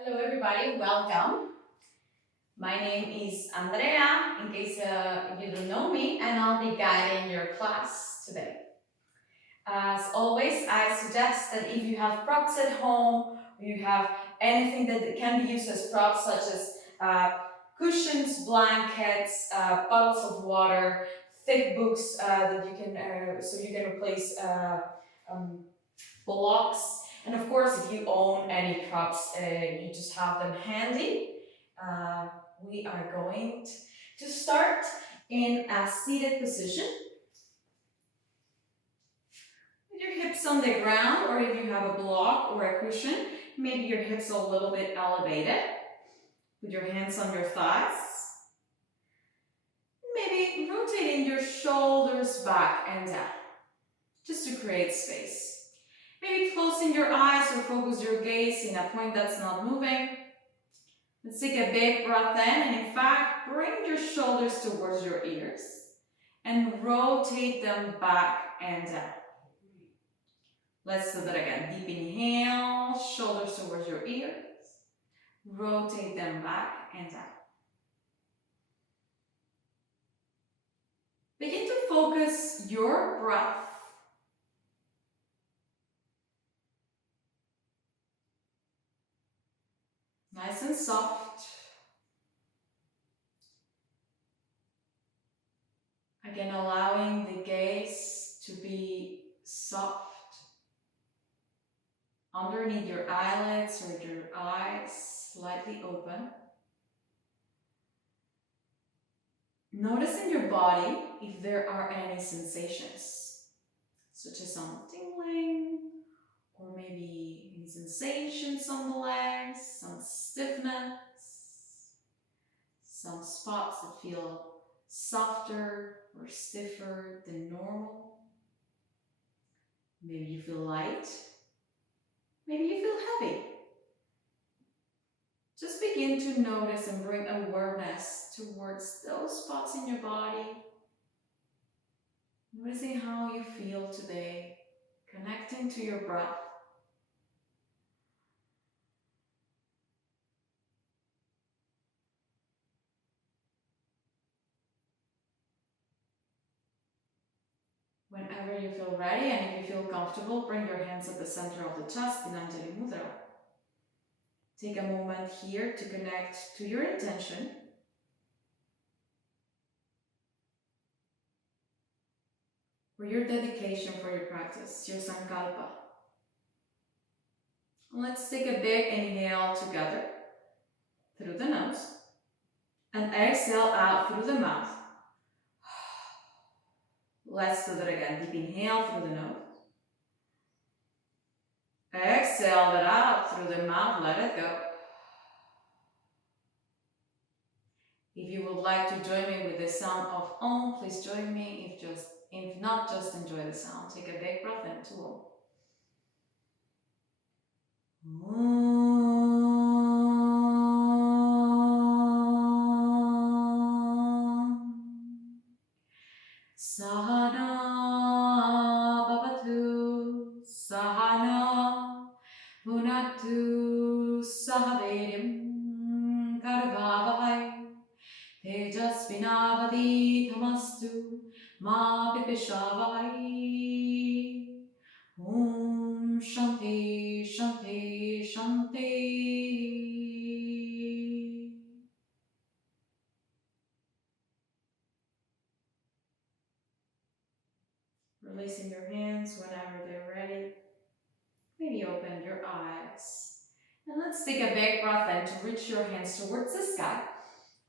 Hello everybody, welcome. My name is Andrea, in case you don't know me, and I'll be guiding your class today. As always, I suggest that if you have props at home, or you have anything that can be used as props, such as cushions, blankets, bottles of water, thick books that you can, so you can replace um, blocks. And of course, if you own any props, you just have them handy. Uh, we are going to start in a seated position with your hips on the ground, or if you have a block or a cushion, maybe your hips a little bit elevated. Put your hands on your thighs. Maybe rotating your shoulders back and down, just to create space. Maybe closing your eyes or focus your gaze in a point that's not moving. Let's take a big breath in, and in fact, bring your shoulders towards your ears and rotate them back and down. Let's do that again. Deep inhale, shoulders towards your ears. Rotate them back and down. Begin to focus your breath. Nice and soft. Again, allowing the gaze to be soft underneath your eyelids or your eyes slightly open. Notice in your body if there are any sensations, such as some tingling, or maybe any sensations on the legs, some stiffness, some spots that feel softer or stiffer than normal. Maybe you feel light, maybe you feel heavy. Just begin to notice and bring awareness towards those spots in your body. Noticing how you feel today, connecting to your breath. Whenever you feel ready and if you feel comfortable, bring your hands at the center of the chest in Anjali Mudra. Take a moment here to connect to your intention. Or your dedication for your practice, your sankalpa. Let's take a big inhale together through the nose and exhale out through the mouth. Let's do that again. Deep inhale through the nose. Exhale that out through the mouth, let it go. If you would like to join me with the sound of Om, please join me. If not, just enjoy the sound. Take a big breath into Om. Sahana bhavatu, sahana bhunatu, sahaviryam karvavahai, tejasvinavaditamastu, ma pipishavahai. Om Shanti Shanti Shanti. Releasing your hands whenever they're ready. Maybe open your eyes. And let's take a big breath in to reach your hands towards the sky.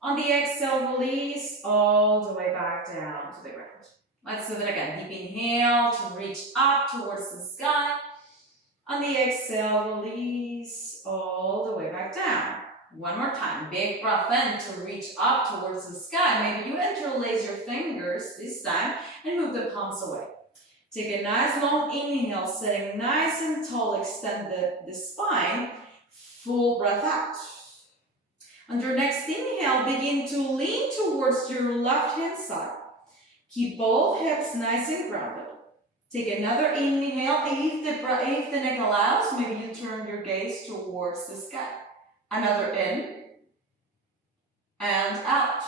On the exhale, release all the way back down to the ground. Let's do that again. Deep inhale to reach up towards the sky. On the exhale, release all the way back down. One more time. Big breath in to reach up towards the sky. Maybe you interlace your fingers this time and move the palms away. Take a nice long inhale, sitting nice and tall, extend the spine. Full breath out. On your next inhale, begin to lean towards your left hand side. Keep both hips nice and grounded. Take another inhale. If the neck allows, maybe you turn your gaze towards the sky. Another in and out.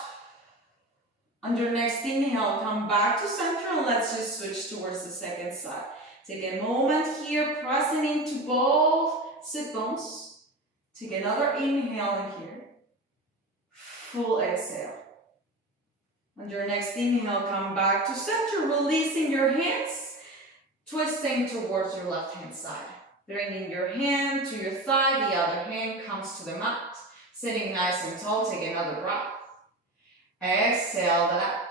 On your next inhale, come back to center and let's just switch towards the second side. Take a moment here, pressing into both sit bones. Take another inhale in here. Full exhale. On your next inhale, come back to center, releasing your hands, twisting towards your left hand side. Bringing your hand to your thigh, the other hand comes to the mat. Sitting nice and tall, take another breath. Exhale that out.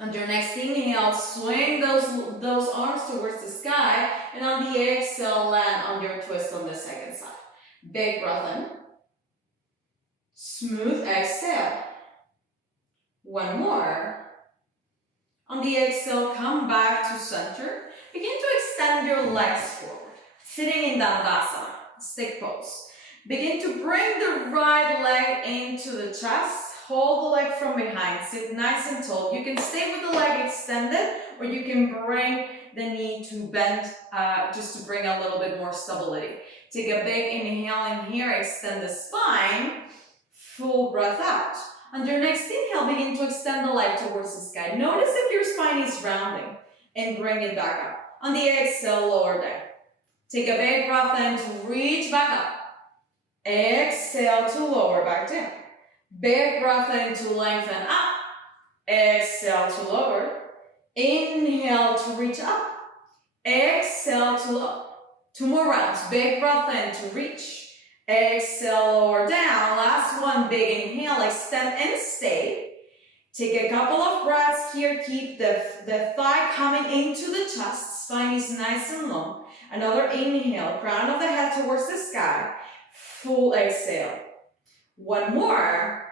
On your next inhale, swing those arms towards the sky, and on the exhale, land on your twist on the second side. Big breath in. Smooth exhale. One more. On the exhale, come back to center. Begin to extend your legs forward. Sitting in Dandasana, stick pose. Begin to bring the right leg into the chest. Hold the leg from behind. Sit nice and tall. You can stay with the leg extended, or you can bring the knee to bend just to bring a little bit more stability. Take a big inhale in here. Extend the spine. Full breath out. On your next inhale, begin to extend the leg towards the sky. Notice if your spine is rounding and bring it back up. On the exhale, lower down. Take a big breath in to reach back up. Exhale to lower back down. Big breath in to lengthen up. Exhale to lower. Inhale to reach up. Exhale to lower. 2 more rounds. Big breath in to reach. Exhale, lower down. Last one, big inhale, extend and stay. Take a couple of breaths here. Keep the thigh coming into the chest. Spine is nice and long. Another inhale, crown of the head towards the sky. Full exhale. One more.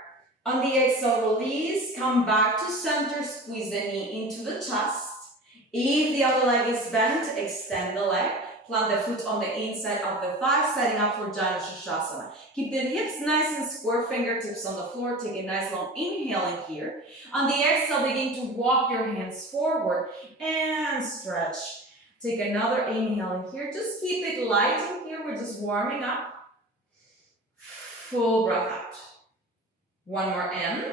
On the exhale, release. Come back to center. Squeeze the knee into the chest. If the other leg is bent, extend the leg. Plant the foot on the inside of the thigh, setting up for Janu Shasana. Keep the hips nice and square, fingertips on the floor. Take a nice long inhale in here. On the exhale, begin to walk your hands forward and stretch. Take another inhale in here. Just keep it light in here. We're just warming up. Full breath out. One more in.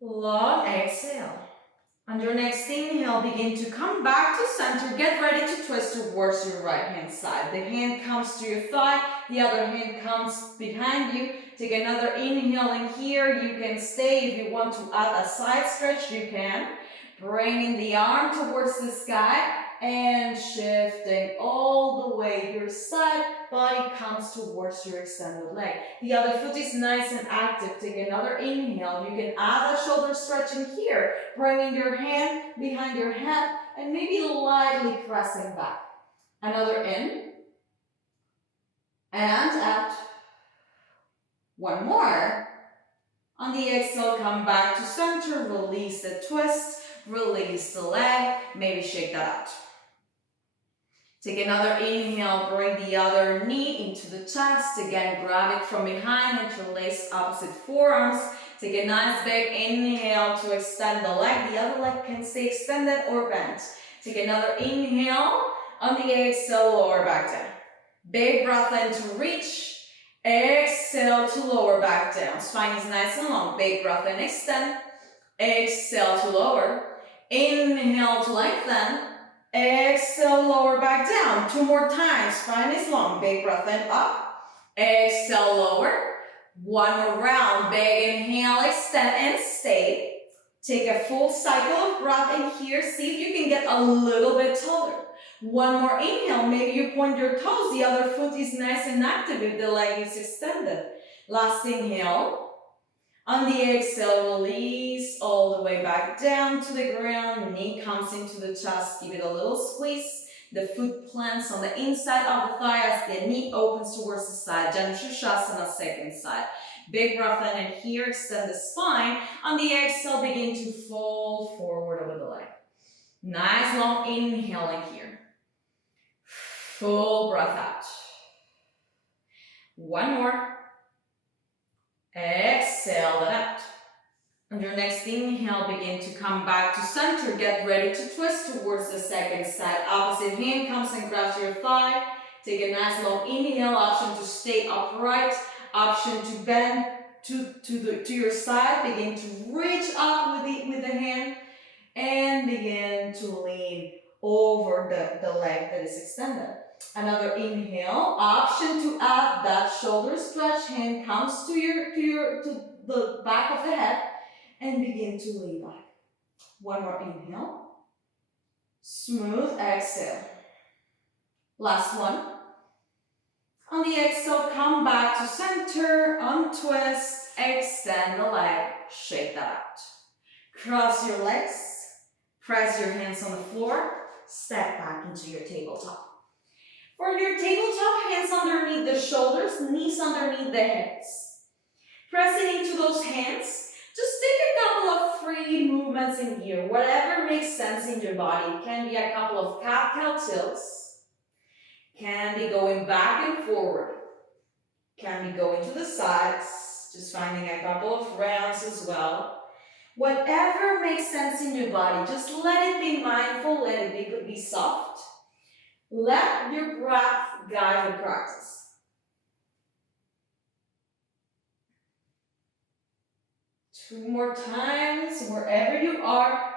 Long exhale. On your next inhale, begin to come back to center. Get ready to twist towards your right hand side. The hand comes to your thigh, the other hand comes behind you. Take another inhale in here. You can stay. If you want to add a side stretch, you can. Bringing the arm towards the sky and shifting all the way. Your side body comes towards your extended leg. The other foot is nice and active. Take another inhale. You can add a shoulder stretch in here, bringing your hand behind your head and maybe lightly pressing back. Another in and out. One more. On the exhale, come back to center. Release the twist. Release the leg. Maybe shake that out. Take another inhale, bring the other knee into the chest. Again, grab it from behind, interlace opposite forearms. Take a nice big inhale to extend the leg. The other leg can stay extended or bent. Take another inhale. On the exhale, lower back down. Big breath in to reach. Exhale to lower back down. Spine is nice and long. Big breath in, extend. Exhale to lower. Inhale to lengthen. Exhale, lower back down. 2 more times. Spine is long. Big breath in, up. Exhale, lower. 1 more round. Big inhale, extend and stay. Take a full cycle of breath in here. See if you can get a little bit taller. 1 more inhale. Maybe you point your toes. The other foot is nice and active if the leg is extended. Last inhale. On the exhale, release all the way back down to the ground. Knee comes into the chest. Give it a little squeeze. The foot plants on the inside of the thigh as the knee opens towards the side. Janu Shasana, second side. Big breath in and here. Extend the spine. On the exhale, begin to fold forward over the leg. Nice long inhale in here. Full breath out. 1 more. Exhale that out. On your next inhale, begin to come back to center. Get ready to twist towards the second side. Opposite hand comes and grabs your thigh. Take a nice long inhale, option to stay upright, option to bend to your side. Begin to reach up with the hand and begin to lean over the leg that is extended. Another inhale, option to add that shoulder stretch, hand comes to the back of the head and begin to lean back. One more inhale. Smooth exhale. Last one. On the exhale, come back to center, untwist, extend the leg, shake that out. Cross your legs, press your hands on the floor, step back into your tabletop. For your tabletop, hands underneath the shoulders, knees underneath the hips. Pressing into those hands, just take a couple of free movements in here, whatever makes sense in your body. It can be a couple of cat-cow tilts, can be going back and forward, can be going to the sides, just finding a couple of rounds as well. Whatever makes sense in your body, just let it be mindful, let it be soft. Let your breath guide the practice. Two more times, wherever you are.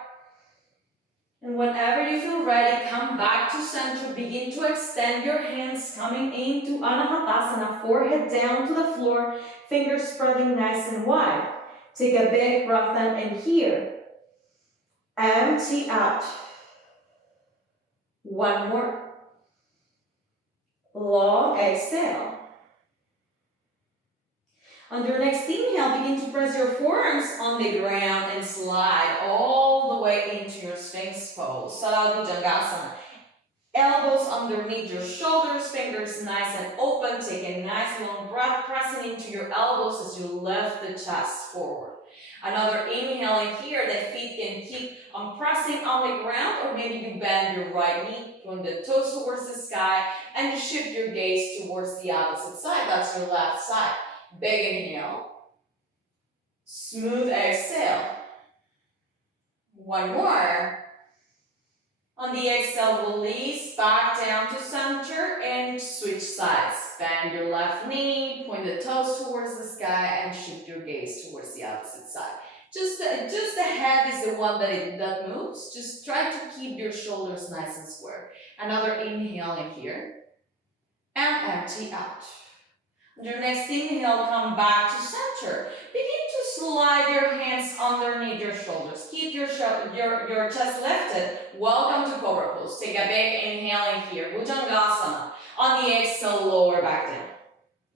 And whenever you feel ready, come back to center. Begin to extend your hands, coming into Anahatasana, forehead down to the floor, fingers spreading nice and wide. Take a big breath in and here. Empty out. One more. Long exhale. On your next inhale, begin to press your forearms on the ground and slide all the way into your Sphinx pose. Sarva Bhujangasana. Elbows underneath your shoulders, fingers nice and open. Take a nice long breath, pressing into your elbows as you lift the chest forward. Another inhale in here, the feet can keep pressing on the ground, or maybe you bend your right knee from the toes towards the sky and you shift your gaze towards the opposite side. That's your left side. Big inhale. Smooth exhale. One more. On the exhale, release back down to center and switch sides. Bend your left knee, point the toes towards the sky, and shift your gaze towards the opposite side. Just the head is the one that moves. Just try to keep your shoulders nice and square. Another inhale in here. And empty out. On your next inhale, come back to center. Begin to slide your hands underneath your shoulders. Keep your chest lifted. Welcome to Cobra Pose. Take a big inhale in here. Bhujangasana. On the exhale, lower back down.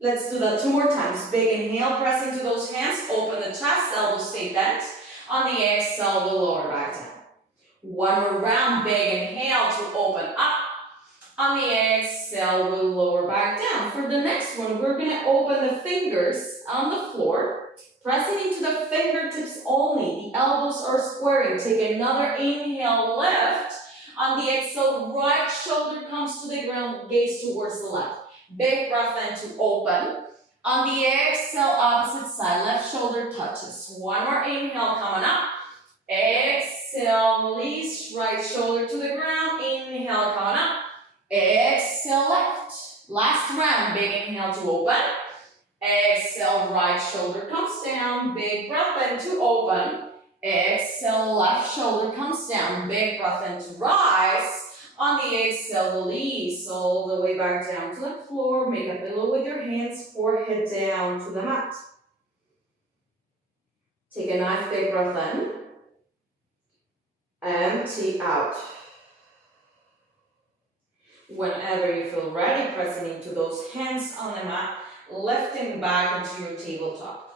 Let's do that two more times. Big inhale, press into those hands. Open the chest, elbows stay bent. On the exhale, we'll lower back down. One more round. Big inhale to open up. On the exhale, we'll lower back down. For the next one, we're going to open the fingers on the floor, pressing into the fingertips only. The elbows are squaring. Take another inhale, lift. On the exhale, right shoulder comes to the ground, gaze towards the left. Big breath in to open. On the exhale, opposite side, left shoulder touches. One more inhale coming up. Exhale, release, right shoulder to the ground. Inhale, coming up. Exhale, left. Last round, big inhale to open. Exhale, right shoulder comes down. Big breath in to open. Exhale, left shoulder comes down. Big breath in to rise. On the exhale, release all the way back down to the floor. Make a pillow with your hands, forehead down to the mat. Take a nice big breath in. Empty out. Whenever you feel ready, pressing into those hands on the mat, lifting back into your tabletop.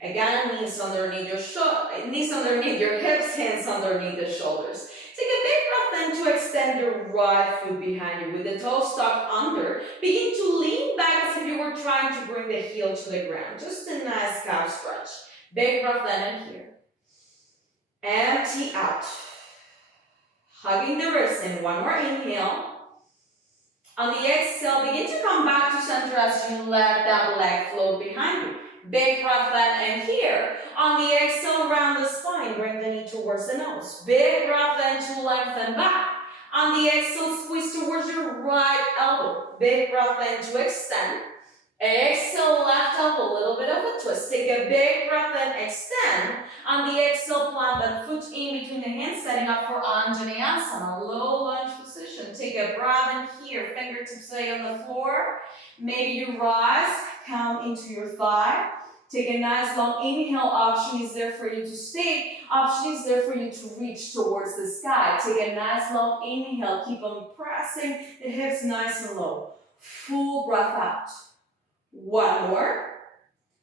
Again, knees underneath your hips, hands underneath the shoulders. Take a big breath in to extend your right foot behind you with the toes tucked under. Begin to lean back as if you were trying to bring the heel to the ground. Just a nice calf stretch. Big breath in here. Empty out. Hugging the wrists in. One more inhale. On the exhale, begin to come back to center as you let that leg float behind you. Big breath in and here. On the exhale, round the spine, bring the knee towards the nose. Big breath in to lengthen back. On the exhale, squeeze towards your right elbow. Big breath in to extend. Exhale, left elbow, a little bit of a twist. Take a big breath in, extend. On the exhale, plant that foot in between the hands, setting up for Asana, low lunge position. Take a breath in here, fingertips lay on the floor. Maybe you rise, count into your thigh. Take a nice long inhale. Option is there for you to stay. Option is there for you to reach towards the sky. Take a nice long inhale. Keep on pressing the hips nice and low. Full breath out. One more.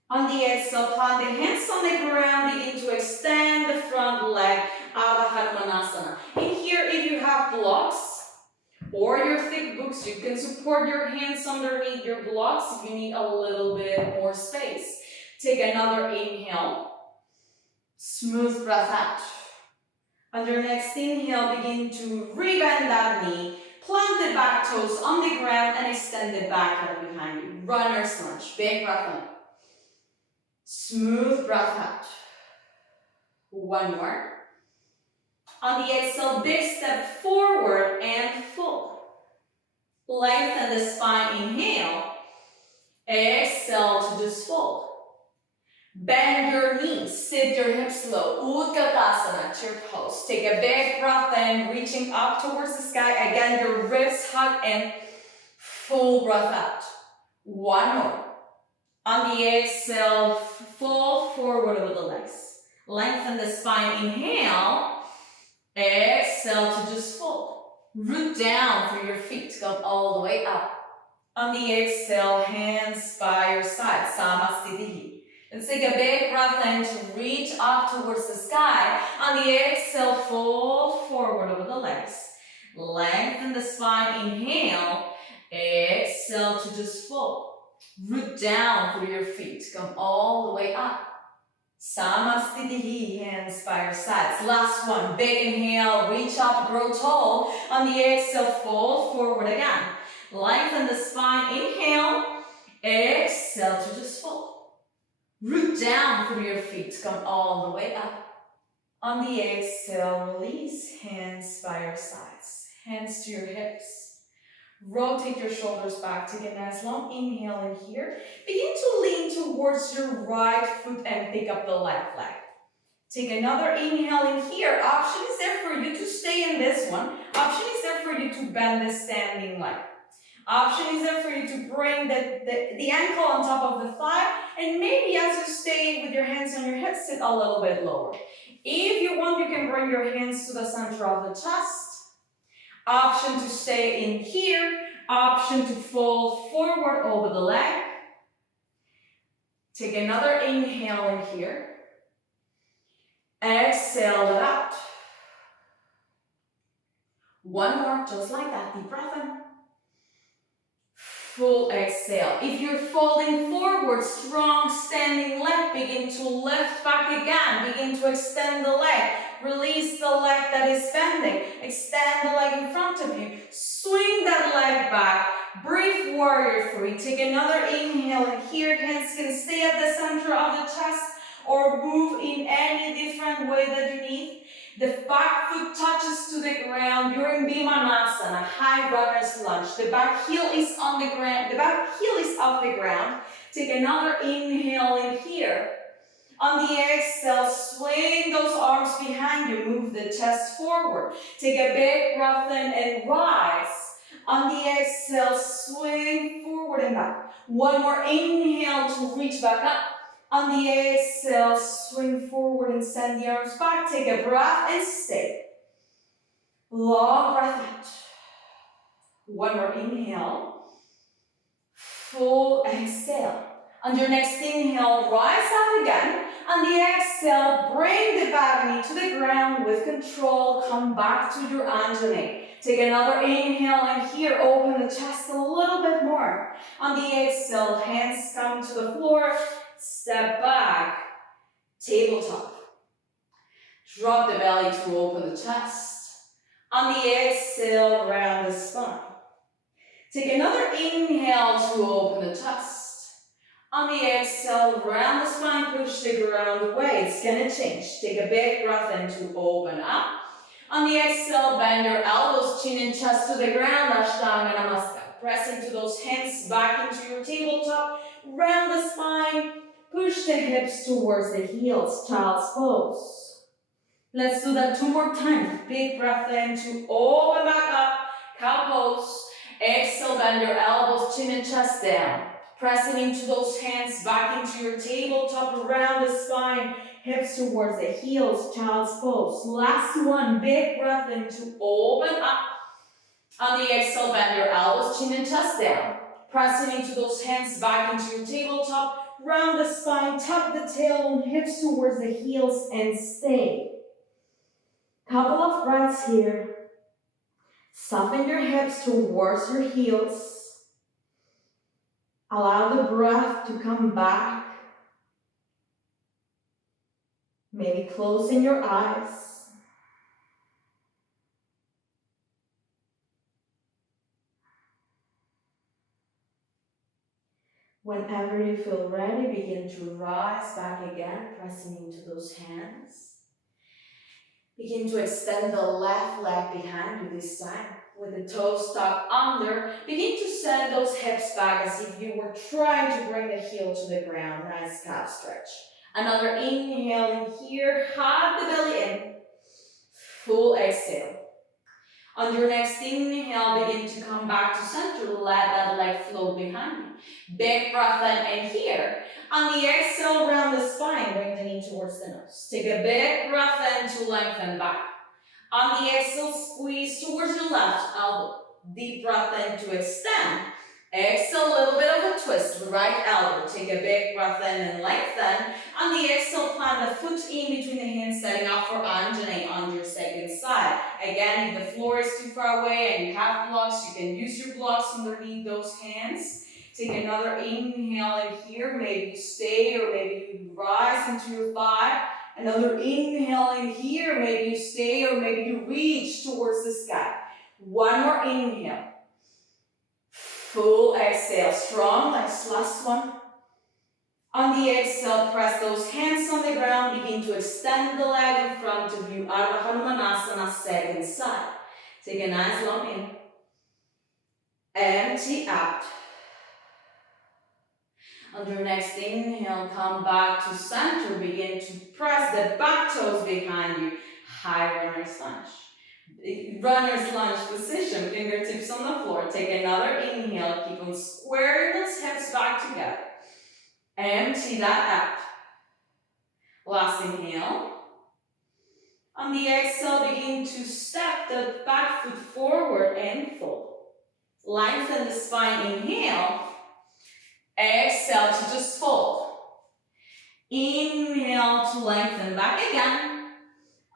On the exhale, plant the hands on the ground. Begin to extend the front leg out of Hanumanasana. In here, if you have blocks or your thick books, you can support your hands underneath your blocks if you need a little bit more space. Take another inhale. Smooth breath out. On your next inhale, begin to rebend that knee. Plant the back toes on the ground and extend the back leg behind you. Runner's lunge. Big breath in. Smooth breath out. One more. On the exhale, big step forward and full. Lengthen the spine. Inhale. Exhale to just fold. Bend your knees, sit your hips low. Utkatasana, chair pose. Take a big breath in, reaching up towards the sky. Again, your ribs hug in. Full breath out. One more. On the exhale, fold forward over the legs. Lengthen the spine. Inhale. Exhale to just fold. Root down through your feet. Come all the way up. On the exhale, hands by your side. Samasthiti. Let's take a big breath in to reach up towards the sky. On the exhale, fold forward over the legs. Lengthen the spine. Inhale. Exhale to just fold. Root down through your feet. Come all the way up. Samasthiti, hands by your sides. Last one. Big inhale. Reach up, grow tall. On the exhale, fold forward again. Lengthen the spine. Inhale. Exhale to just fold. Root down through your feet. Come all the way up. On the exhale, release. Hands by your sides. Hands to your hips. Rotate your shoulders back. Take a nice long inhale in here. Begin to lean towards your right foot and pick up the left leg. Take another inhale in here. Option is there for you to stay in this one. Option is there for you to bend the standing leg. Option is there for you to bring the ankle on top of the thigh, and maybe as you stay with your hands on your hips, sit a little bit lower. If you want, you can bring your hands to the center of the chest. Option to stay in here. Option to fold forward over the leg. Take another inhale in here. Exhale it out. One more, just like that. Deep breath in. Full exhale. If you're folding forward, strong standing leg, begin to lift back again. Begin to extend the leg. Release the leg that is bending. Extend the leg in front of you. Swing that leg back. Breathe warrior three. Take another inhale in here. Hands can stay at the center of the chest or move in any different way that you need. The back foot touches to the ground during Vimanasana, high runner's lunge. The back heel is on the ground. The back heel is off the ground. Take another inhale in here. On the exhale, swing those arms behind you. Move the chest forward. Take a big breath in and rise. On the exhale, swing forward and back. One more inhale to reach back up. On the exhale, swing forward and send the arms back. Take a breath and stay. Long breath out. One more inhale. Full exhale. On your next inhale, rise up again. On the exhale, bring the back knee to the ground with control. Come back to your Anjane. Take another inhale in here. Open the chest a little bit more. On the exhale, hands come to the floor. Step back, tabletop. Drop the belly to open the chest. On the exhale, round the spine. Take another inhale to open the chest. On the exhale, round the spine, push the ground away. It's gonna change. Take a big breath in to open up. On the exhale, bend your elbows, elbows, chin and chest to the ground, Ashtanga Namaskar. Press into those hands back into your tabletop, round the spine, push the hips towards the heels, child's pose. Let's do that 2 more times. Big breath in to open back up, cow pose. Exhale, bend your elbows, chin and chest down. Pressing into those hands back into your tabletop, around the spine, hips towards the heels, child's pose. Last one, big breath in to open up. On the exhale, bend your elbows, chin and chest down. Pressing into those hands back into your tabletop, round the spine, tuck the tailbone, hips towards the heels, and stay. Couple of breaths here. Soften your hips towards your heels. Allow the breath to come back. Maybe closing your eyes. Whenever you feel ready, begin to rise back again, pressing into those hands. Begin to extend the left leg behind you this time, with the toes tucked under. Begin to send those hips back as if you were trying to bring the heel to the ground. Nice calf stretch. Another inhale in here, hug the belly in. Full exhale. On your next inhale, begin to come back to center. Let that leg float behind you. Big breath in and here. On the exhale, round the spine, bring the knee towards the nose. Take a big breath in to lengthen back. On the exhale, squeeze towards your left elbow. Deep breath in to extend. Exhale, a little bit of a twist, right elbow. Take a big breath in and lengthen. On the exhale, plant the foot in between the hands, setting up for Anjane on your second side. Again, if the floor is too far away and you have blocks, you can use your blocks underneath those hands. Take another inhale in here. Maybe you stay or maybe you rise into your thigh. Another inhale in here. Maybe you stay or maybe you reach towards the sky. One more inhale. Full exhale, strong, nice, last one. On the exhale, press those hands on the ground, begin to extend the leg in front of you, Ardha Hanumanasana, second side. Take a nice long in. Empty out. On your next inhale, come back to center, begin to press the back toes behind you, high runner's lunge. Runner's lunge position, fingertips on the floor. Take another inhale, keep on squaring those hips back together. Empty that out. Last inhale. On the exhale, begin to step the back foot forward and fold. Lengthen the spine, inhale. Exhale to just fold. Inhale to lengthen back again.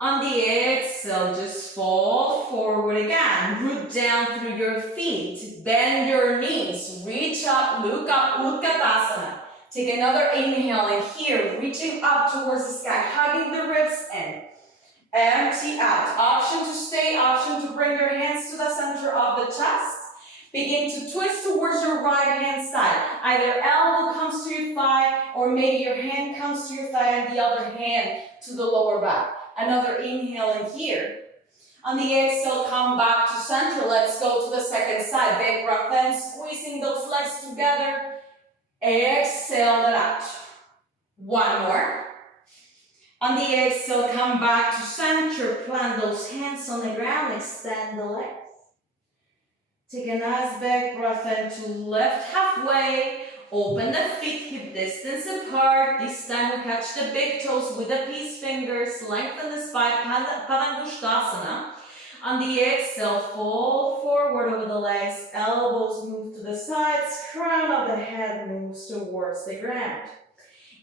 On the exhale, just fold forward again. Root down through your feet. Bend your knees. Reach up, look up, Utkatasana. Take another inhale in here, reaching up towards the sky, hugging the ribs in. Empty out. Option to stay, option to bring your hands to the center of the chest. Begin to twist towards your right hand side. Either elbow comes to your thigh, or maybe your hand comes to your thigh and the other hand to the lower back. Another inhale in here. On the exhale, come back to center. Let's go to the second side. Big breath in, squeezing those legs together. Exhale that out. One more. On the exhale, come back to center. Plant those hands on the ground. Extend the legs. Take a nice big breath in to lift halfway. Open the feet hip distance apart. This time we catch the big toes with the peace fingers. Lengthen the spine, Padangusthasana. On the exhale, fold forward over the legs. Elbows move to the sides. Crown of the head moves towards the ground.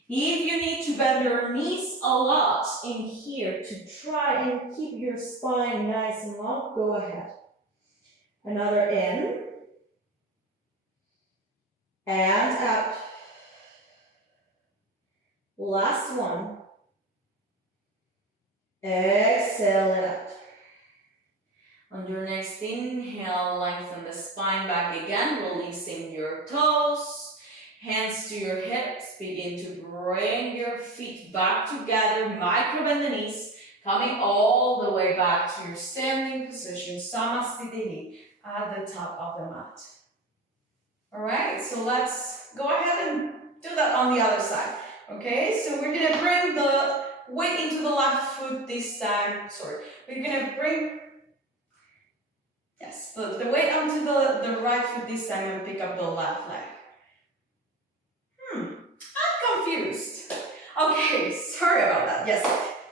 If you need to bend your knees a lot in here to try and keep your spine nice and long, go ahead. Another in. And out. Last one. Exhale it out. On your next inhale, lengthen the spine back again, releasing your toes. Hands to your hips. Begin to bring your feet back together. Micro bend the knees. Coming all the way back to your standing position, Samasthiti at the top of the mat. Alright, so let's go ahead and do that on the other side. Okay, so we're gonna bring the weight into the left foot this time. Sorry, we're gonna bring, yes, the weight onto the right foot this time and pick up the left leg. I'm confused. Okay, sorry about that. Yes,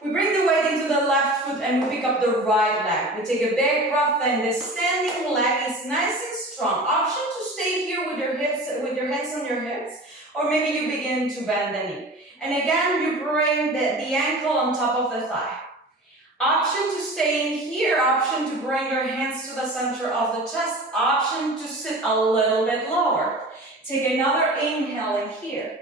we bring the weight into the left foot and we pick up the right leg. We take a big breath in. The standing leg is nice and strong. Option to stay here with your hips, with your hands on your hips, or maybe you begin to bend the knee. And again, you bring the ankle on top of the thigh. Option to stay in here, option to bring your hands to the center of the chest, option to sit a little bit lower. Take another inhale in here.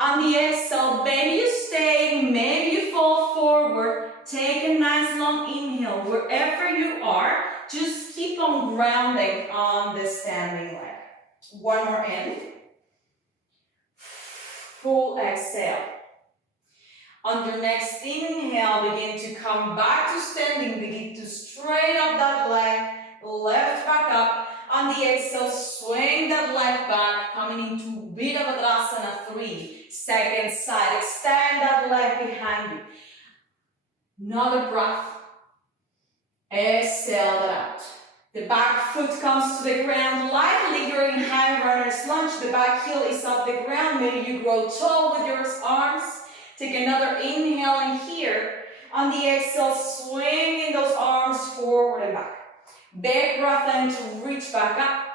On the exhale, maybe you stay, maybe you fall forward. Take a nice long inhale. Wherever you are, just keep on grounding on the standing leg. One more in. Full exhale. On your next inhale, begin to come back to standing. Begin to straighten up that leg, left back up. On the exhale, swing that leg back, coming into Virabhadrasana 3. Second side, extend that leg behind you. Another breath. Exhale that out. The back foot comes to the ground lightly. You're in high runner's lunge. The back heel is off the ground. Maybe you grow tall with your arms. Take another inhale in here. On the exhale, swinging those arms forward and back. Big breath in to reach back up.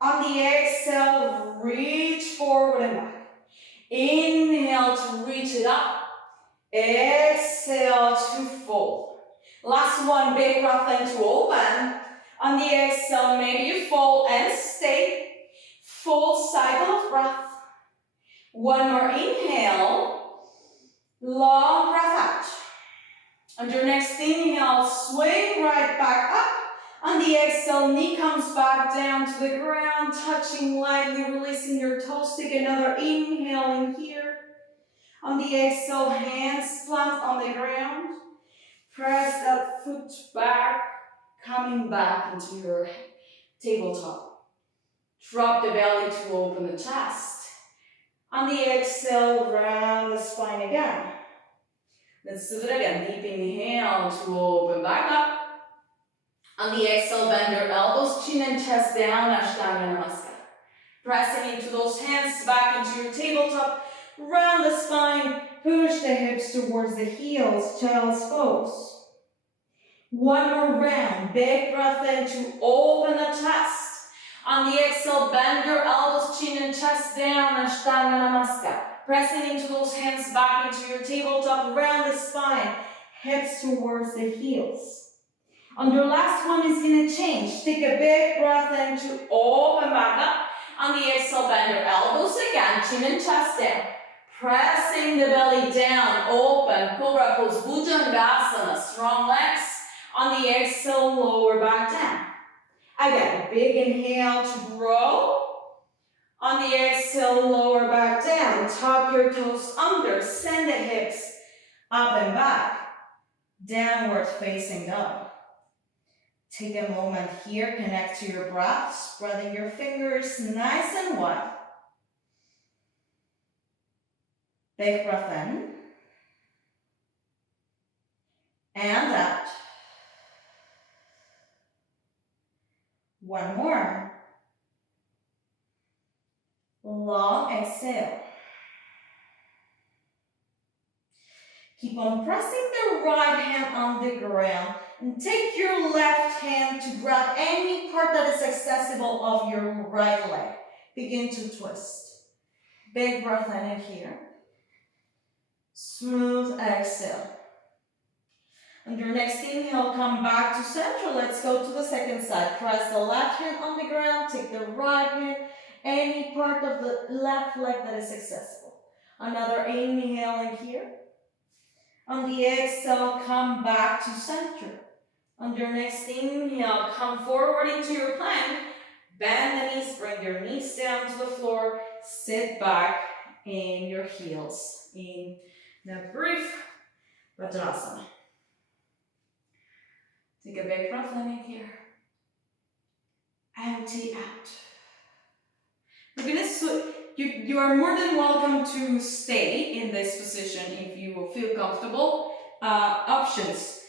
On the exhale, reach forward and back. Inhale to reach it up. Exhale to fold. Last one, big breath in to open. On the exhale, maybe you fold and stay. Full cycle of breath. One more inhale. Long breath out. On your next inhale, swing right back up. On the exhale, knee comes back down to the ground, touching lightly, releasing your toes. Take another inhale in here. On the exhale, hands plant on the ground. Press that foot back, coming back into your tabletop. Drop the belly to open the chest. On the exhale, round the spine again. Let's do it again. Deep inhale to open back up. On the exhale, bend your elbows, chin and chest down, Ashtanga Namaskar. Pressing into those hands back into your tabletop. Round the spine, push the hips towards the heels, child's pose. One more round, big breath in to open the chest. On the exhale, bend your elbows, chin and chest down, Ashtanga Namaskar. Pressing into those hands back into your tabletop, round the spine, hips towards the heels. On your last one is going to change. Take a big breath in to open back up. On the exhale, bend your elbows again, chin and chest down. Pressing the belly down, open, Cobra Pose, Bhujangasana, strong legs. On the exhale, lower back down. Again, big inhale to grow. On the exhale, lower back down. Tuck your toes under, send the hips up and back. Downward facing dog. Take a moment here, connect to your breath, spreading your fingers nice and wide. Big breath in. And out. One more. Long exhale. Keep on pressing the right hand on the ground and take your left hand to grab any part that is accessible of your right leg. Begin to twist. Big breath in here. Smooth exhale. On your next inhale, come back to center. Let's go to the second side. Press the left hand on the ground. Take the right hand. Any part of the left leg that is accessible. Another inhale in here. On the exhale, come back to center. On your next inhale, come forward into your plank. Bend the knees, bring your knees down to the floor. Sit back in your heels. In the brief Pranayama. Take a big breath in here. Empty out. We're gonna you are more than welcome to stay in this position if you will feel comfortable. Options.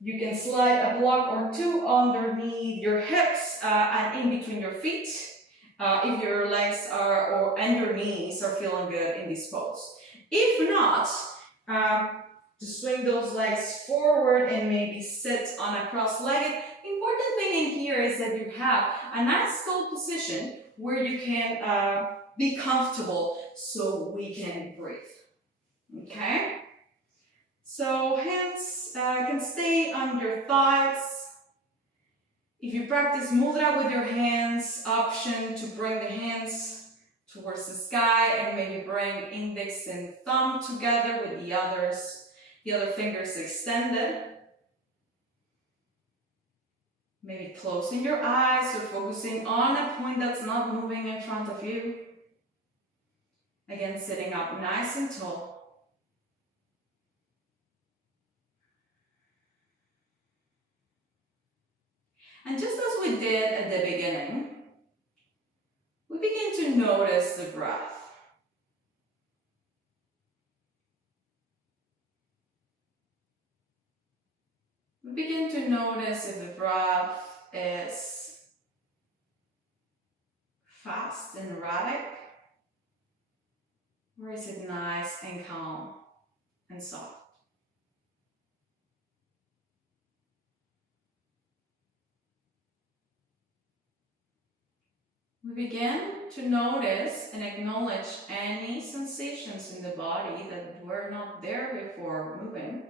You can slide a block or two underneath your hips and in between your feet if your legs and your knees are feeling good in this pose. If not, just swing those legs forward and maybe sit on a cross-legged. Important thing in here is that you have a nice tall position where you can be comfortable so we can breathe. Okay? So hands can stay on your thighs. If you practice mudra with your hands, option to bring the hands towards the sky and maybe bring index and thumb together with the other fingers extended. Maybe closing your eyes or focusing on a point that's not moving in front of you. Again, sitting up nice and tall. And just as we did at the beginning, we begin to notice the breath. We begin to notice if the breath is fast and erratic, or is it nice and calm and soft? We begin to notice and acknowledge any sensations in the body that were not there before moving.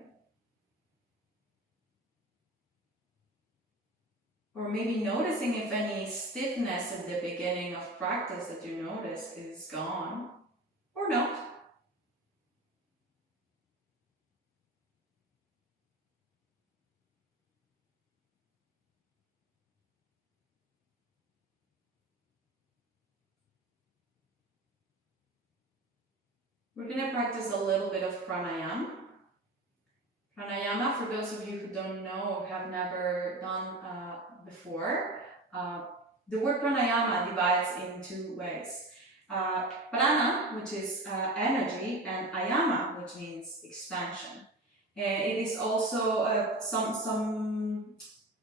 Or maybe noticing if any stiffness at the beginning of practice that you notice is gone or not. We're going to practice a little bit of pranayama. Pranayama, for those of you who don't know or have never done before, the word pranayama divides in two ways. Prana, which is energy, and ayama, which means expansion. And it is also some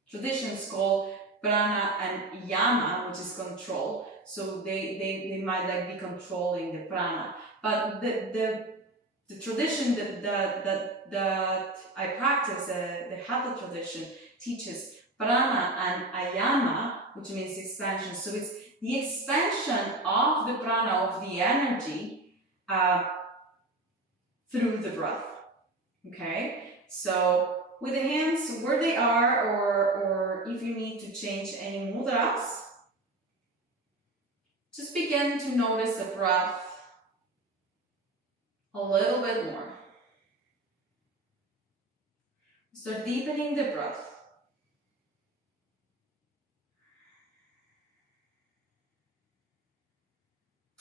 traditions call prana and yama, which is control. So they might like be controlling the prana. But the tradition that I practice, the Hatha tradition, teaches prana and ayama, which means expansion. So it's the expansion of the prana, of the energy, through the breath. Okay? So with the hands where they are, or if you need to change any mudras, just begin to notice the breath a little bit more. Start deepening the breath.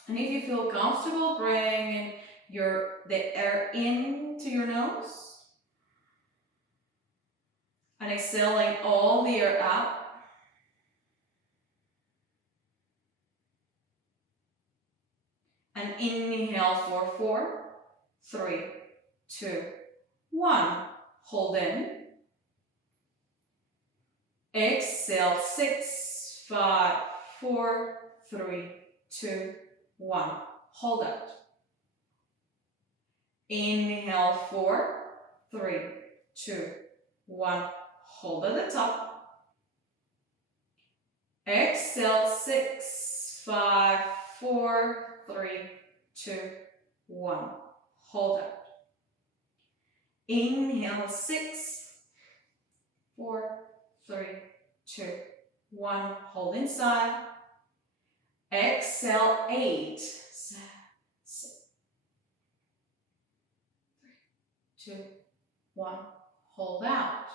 And if you feel comfortable, bring the air into your nose. And exhaling all the air out. And inhale for 4, 3, 2, 1. Hold in. Exhale 6, 5, 4, 3, 2, 1. Hold out. Inhale 4, 3, 2, 1. Hold at the top. Exhale 6, 5, 4, 3, 2, 1. Hold out. Inhale 6, 4, 3, 2, 1. Hold inside. Exhale 8, 7, 6, 3, 2, 1. Hold out.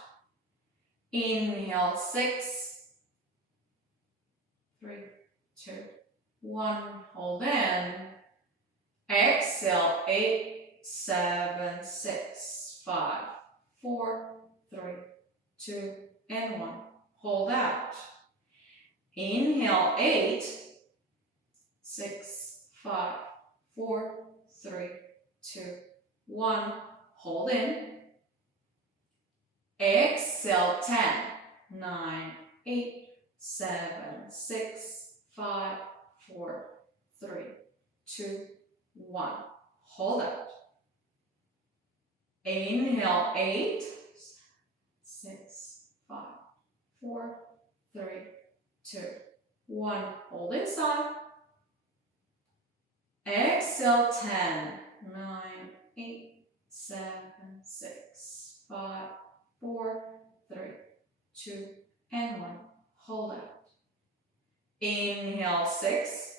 Inhale 6, 3, 2, 1. Hold in. Exhale 8, 7, 6, 5, 4, 3, 2, and 1. Hold out. Inhale, 8, 6, 5, 4, 3, 2, 1. Hold in. Exhale, 10, 9, 8, 7, 6, 5, 4, 3, 2, 1. Hold out. Inhale, 8, 6, 5, 4, 3, 2, 1. Hold inside. Exhale, 10, 9, 8, 7, 6, 5, 4, 3, 2, and 1. Hold out. Inhale, 6.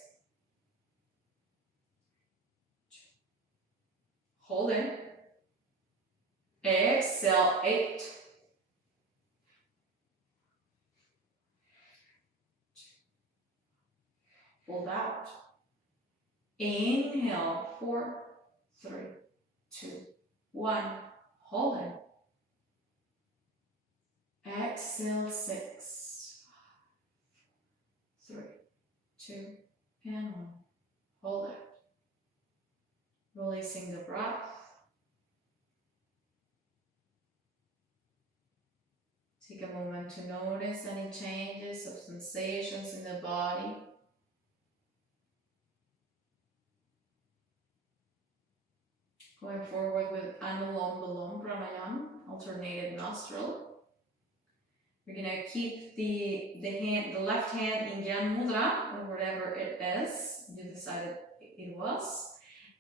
Hold in. Exhale, 8. Hold out. Inhale, 4, 3, 2, 1. Hold in. Exhale, 6, 5, 3, 2, and 1. Hold out. Releasing the breath. Take a moment to notice any changes of sensations in the body. Going forward with Anulom Vilom Pranayama, alternated nostril. We're going to keep the left hand in Jan Mudra, or whatever it is you decided it was.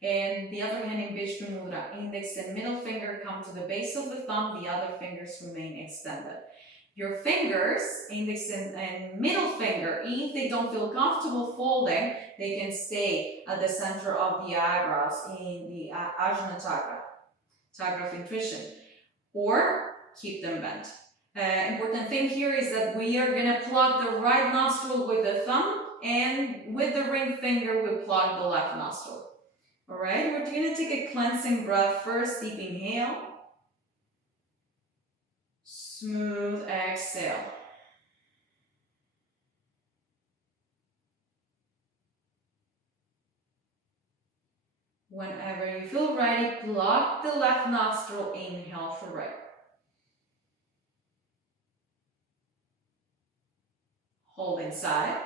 And the other hand in Vishnu Mudra. Index and middle finger come to the base of the thumb, the other fingers remain extended. Your fingers, index and middle finger, if they don't feel comfortable folding, they can stay at the center of the eyebrows in the Ajna chakra, chakra of intuition, or keep them bent. Important thing here is that we are going to plug the right nostril with the thumb, and with the ring finger we plug the left nostril. Alright, we're going to take a cleansing breath first. Deep inhale. Smooth exhale. Whenever you feel ready, plug the left nostril, inhale for right. Hold inside.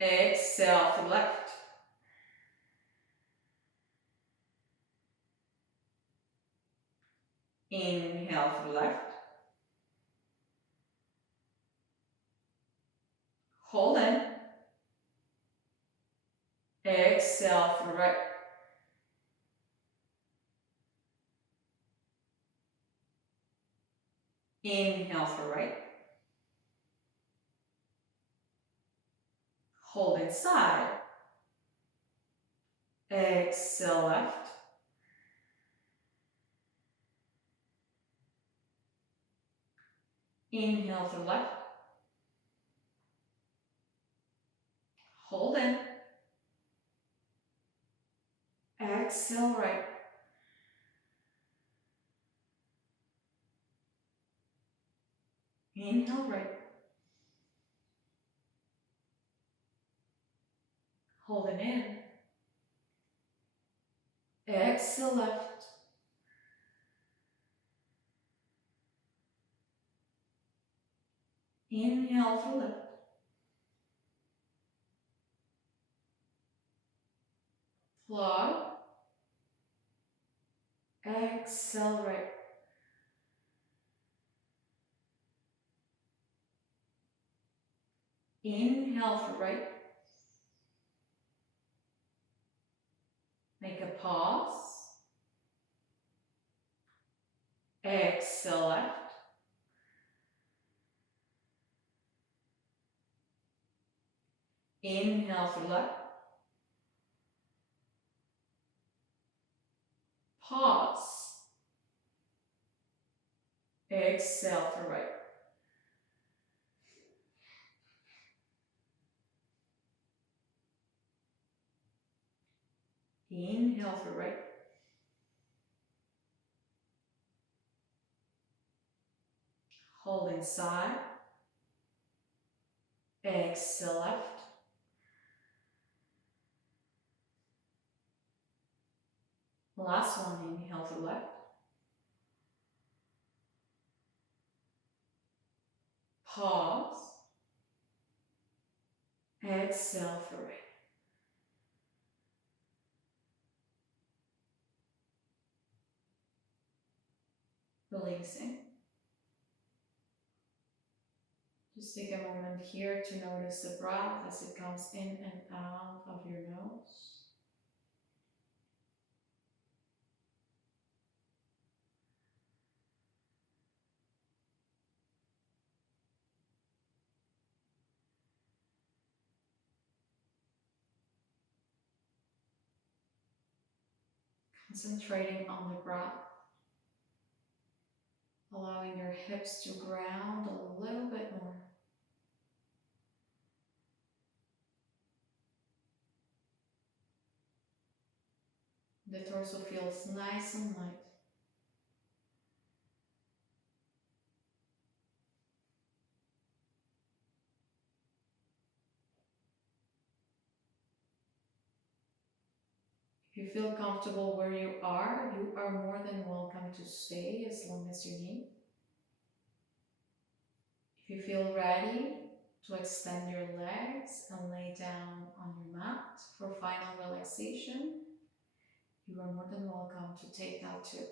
Exhale for left. Inhale for left. Hold in. Exhale for right. Inhale for right. Hold inside. Exhale left. Inhale for left. Hold in. Exhale right. Inhale right. Hold it in. Exhale left. Inhale for left. Plug. Exhale right. Inhale for right. Make a pause. Exhale left. Inhale for left. Pause. Exhale for right. Inhale for right. Hold inside. Exhale left. Last one, inhale to left. Pause. Exhale for right. Releasing. Just take a moment here to notice the breath as it comes in and out of your nose. Concentrating on the breath, allowing your hips to ground a little bit more. The torso feels nice and light. If you feel comfortable where you are more than welcome to stay as long as you need. If you feel ready to extend your legs and lay down on your mat for final relaxation, you are more than welcome to take that too.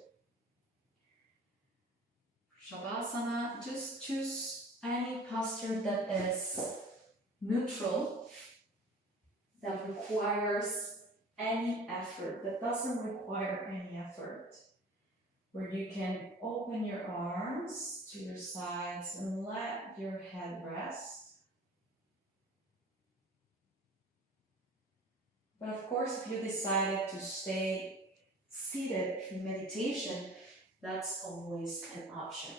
Shavasana, just choose any posture that is neutral, that requires any effort, that doesn't require any effort, where you can open your arms to your sides and let your head rest. But of course, if you decided to stay seated in meditation, that's always an option.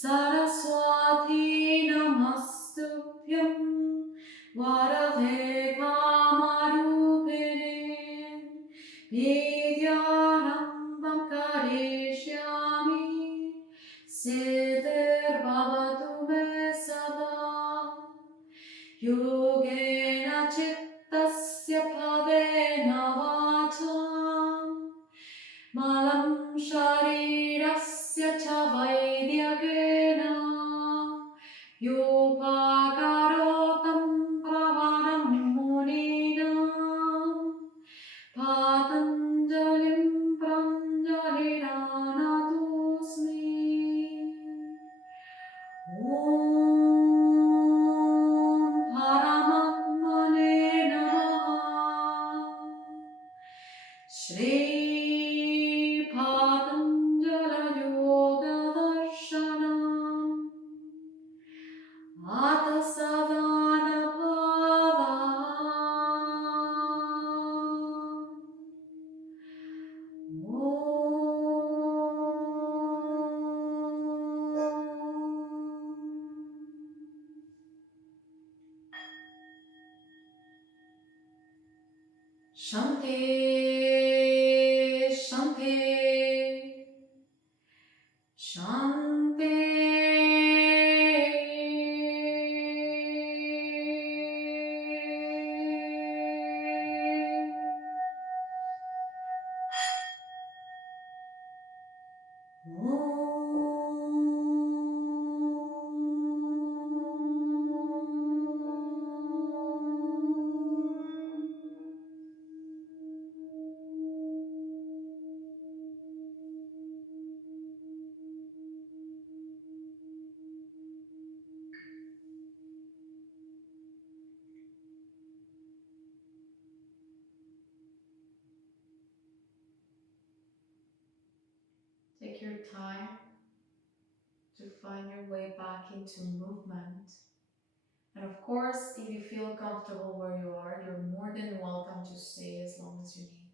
Saraswati Namastubhyam Varade Kamarupine Vidyarambam Karishyami Siddhir Bhavatu Me Sada Yogena Chittasya Bhavena Vacham Malam Sharirasya Cha Vaidyagena Yopagarotam Pravanam Muninam Patanjalim Pranjaliranatosmi Om Paramatmane Namaha Shri Patanjala Yoga Darshanam Ata Savana Shanti, Shanti, Shanti. Take your time to find your way back into movement. And of course, if you feel comfortable where you are, you're more than welcome to stay as long as you need.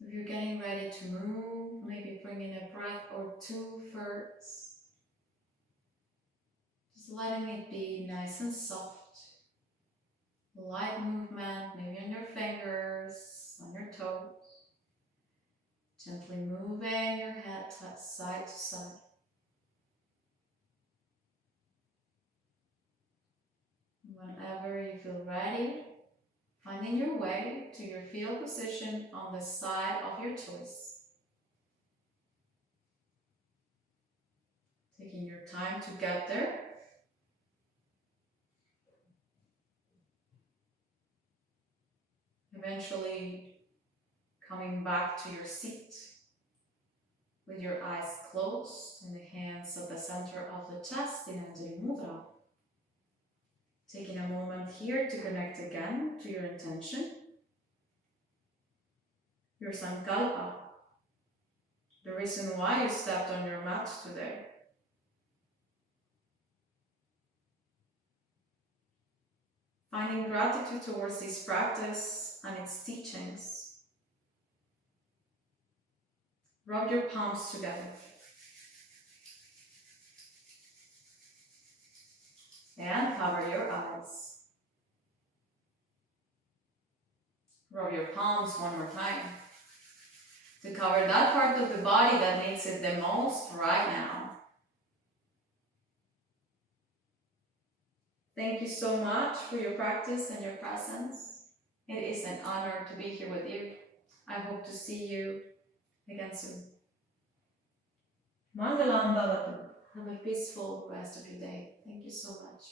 If you're getting ready to move, maybe bring in a breath or two first. Just letting it be nice and soft. Light movement, maybe on your fingers, on your toes. Gently moving your head side to side. Whenever you feel ready, finding your way to your fetal position on the side of your choice. Taking your time to get there. Eventually coming back to your seat with your eyes closed and the hands at the center of the chest in Anjali Mudra. Taking a moment here to connect again to your intention, your sankalpa, the reason why you stepped on your mat today. Finding gratitude towards this practice and its teachings. Rub your palms together. And cover your eyes. Rub your palms one more time. To cover that part of the body that needs it the most right now. Thank you so much for your practice and your presence. It is an honor to be here with you. I hope to see you again soon. Mangalam Bhavatu. Have a peaceful rest of your day. Thank you so much.